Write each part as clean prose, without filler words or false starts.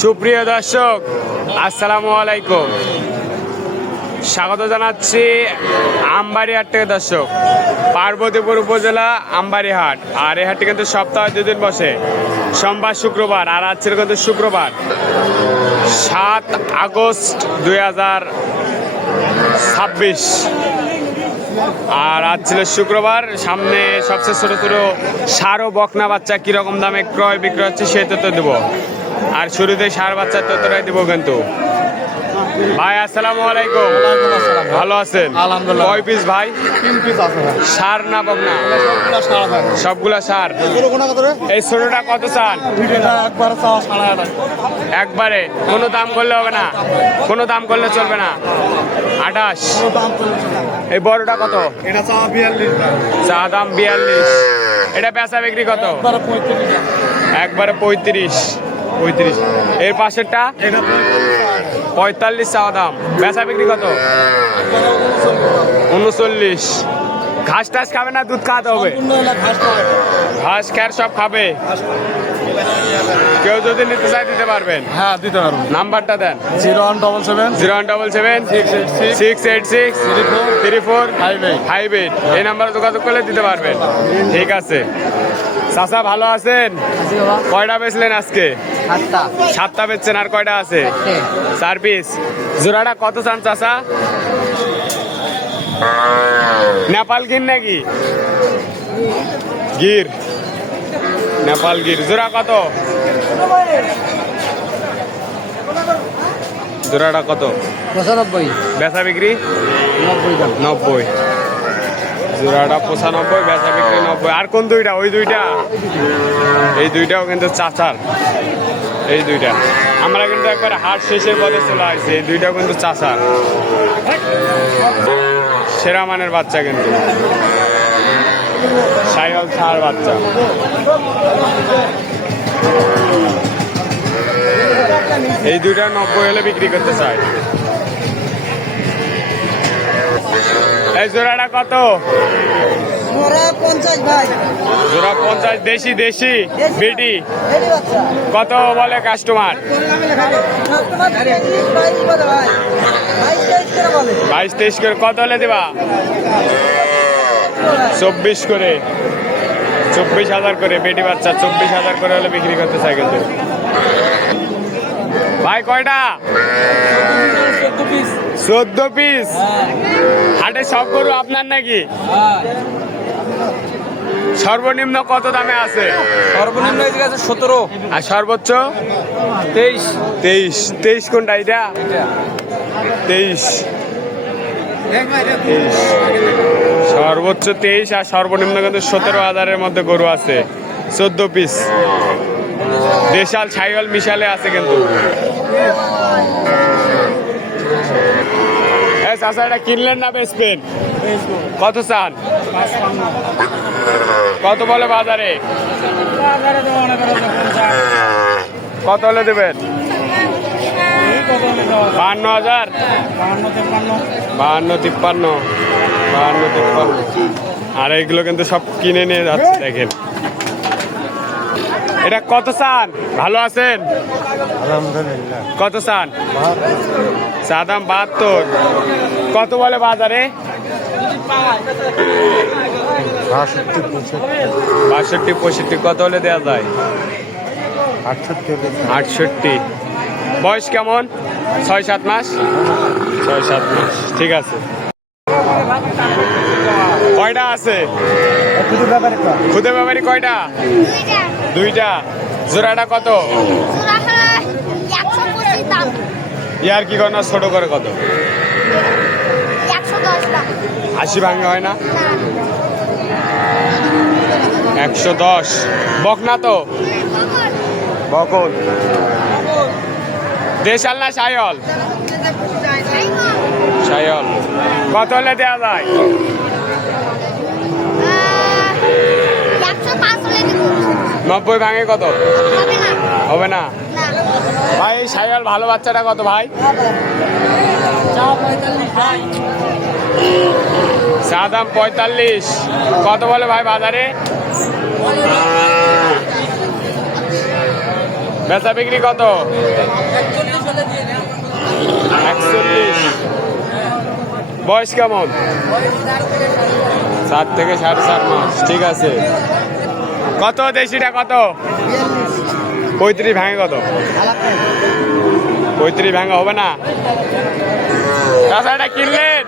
সুপ্রিয় দর্শক, আসসালামু আলাইকুম। স্বাগত জানাচ্ছি আমবাড়ি হাট থেকে। দর্শক, পার্বতীপুর উপজেলা আমবাড়ি হাট। আর এই হাটটি কিন্তু সপ্তাহে 2 দিন বসে, সোমবার শুক্রবার। আর আজ ছিল কিন্তু শুক্রবার 7 আগস্ট 2026। আর আজ ছিল শুক্রবার। সামনে সবচেয়ে ছোট ছোট ষাঁড় ও বকনা বাচ্চা কিরকম দামে ক্রয় বিক্রয় হচ্ছে সেই তথ্য দেবো। আর শুরুতে ষাঁড় বাচ্চার তথ্যটাই দেবো কিন্তু। ভাই আসসালামু আলাইকুম। ভালো আছেন? আলহামদুলিল্লাহ। কয় পিস ভাই? 3 পিস আছে ভাই। ষাঁড় না বকনা? সবগুলা ষাঁড়। এই ছোটটা কত চান? একবার চাও 8.5 একবারে কোনো দাম করলে হবে না? কোনো দাম করলে চলবে না? 28। এই বড়টা কত? এটা চাও 42 চা দাম 42। এটা বেচা বিক্রি কত? একবার 35 একবারে 35। এর পাশেরটা এটা 45 চাওয়া দাম। বেচা বিক্রি কত? 39। ঘাস টাস খাবে না দুধ খাওয়াতে হবে? ঘাস খ্যার সব খাবে। কেউ যদি নিতে চায় দিতে পারবেন? হ্যাঁ দিতে পারবো। নাম্বারটা দেন। 0177 0177 686 3458। এই নাম্বারে যোগাযোগ করলে দিতে পারবেন। ঠিক আছে চাচা, ভালো আছেন? কয়টা বেচলেন আজকে? 7টা বেচছেন। আর কয়টা আছে? 4 পিস। জোড়াটা কত চান চাচা? নেপাল গির নাকি? গির, নেপাল গির। জোড়া কত? জোড়াটা কত? 95 বেচা বিক্রি 90 90। জোড়াটা 95, বেচা বিক্রি 90। আর কোন দুইটা? ওই দুইটা। এই দুইটাও কিন্তু চাচার। এই দুইটা আমরা কিন্তু একবার হাট শেষের পথে চলে আসছি। এই দুইটাও কিন্তু চাচার, সেরা মানের বাচ্চা কিন্তু। সাইহল ষাঁড় বাচ্চা। এই দুইটা 90 হলে বিক্রি করতে চাই। এই জোড়াটা কত? জোড়া 50। দেশি দেশি বেটি কত বলে কাস্টমার? 22-23 করে। কত হলে দেবা? 24 করে। 24,000 করে বেটি বাচ্চা। 24,000 করে হলে বিক্রি করতে চাই কিন্তু। ভাই কয়টা? 14 পিস। হাটে সব গরু আপনার নাকি? সর্বনিম্ন কত দামে আছে? সর্বনিম্ন এদিকে আছে 17 আর সর্বোচ্চ 23 23 কোনটা? এটা 23। সর্বোচ্চ 23 আর সর্বনিম্ন কিন্তু 17,000-এর মধ্যে গরু আছে। 14 পিস। দেশাল ছাইওয়াল মিশালে আছে কিন্তু। চাচা, এটা কিনলেন না বেচবেন? কত চান? কত বলে বাজারে? কত হলে দেবেন? 52,000। 52-53। আর এইগুলো কিন্তু সব কিনে নিয়ে যাচ্ছে। দেখেন এটা কত চান? ভালো আছেন? কত চান? চা দাম 72। কত বলে বাজারে? 62-65। কত হলে দেওয়া যায়? 68। বয়স কেমন? 6-7 মাস। 6-7 মাস। ঠিক আছে। কয়টা আছে? খুদে ব্যাপারী কয়টা? 2টা। জোড়াটা কত? ইয়ার কি করে না? ছোট করে কত? 80 ভাঙে হয় না? 110। বকনা তো? বকন। দেশাল না সাইহল? সাইহল। কত হলে দেওয়া যায়? 90 ভাঙে কত? হবে না ভাই। সাইহল ভালো বাচ্চাটা কত ভাই? চা দাম 45। কত বলে ভাই বাজারে? বেচা বিক্রি কত? 41। বয়স কেমন? 4 থেকে 4.5 মাস। ঠিক আছে। কত দেশিটা কত? 35 ভাঙে কত? 35 ভাঙা হবে না? চাষা এটা কিনলেন?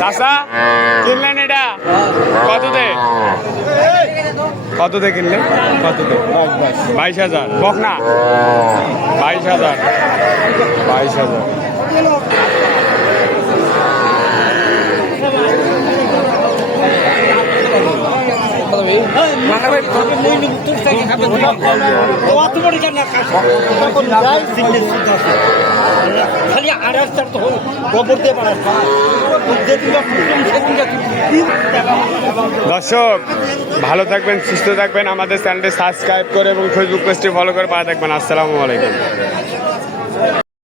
চাষা কিনলেন এটা কততে? কততে কিনলেন? কততে? 22,000। বকনা 22,000। 22,000। দর্শক ভালো থাকবেন, সুস্থ থাকবেন, আমাদের চ্যানেলটি সাবস্ক্রাইব করে এবং ফেসবুক পেজটি ফলো করে পাশে থাকবেন। আসসালামু আলাইকুম।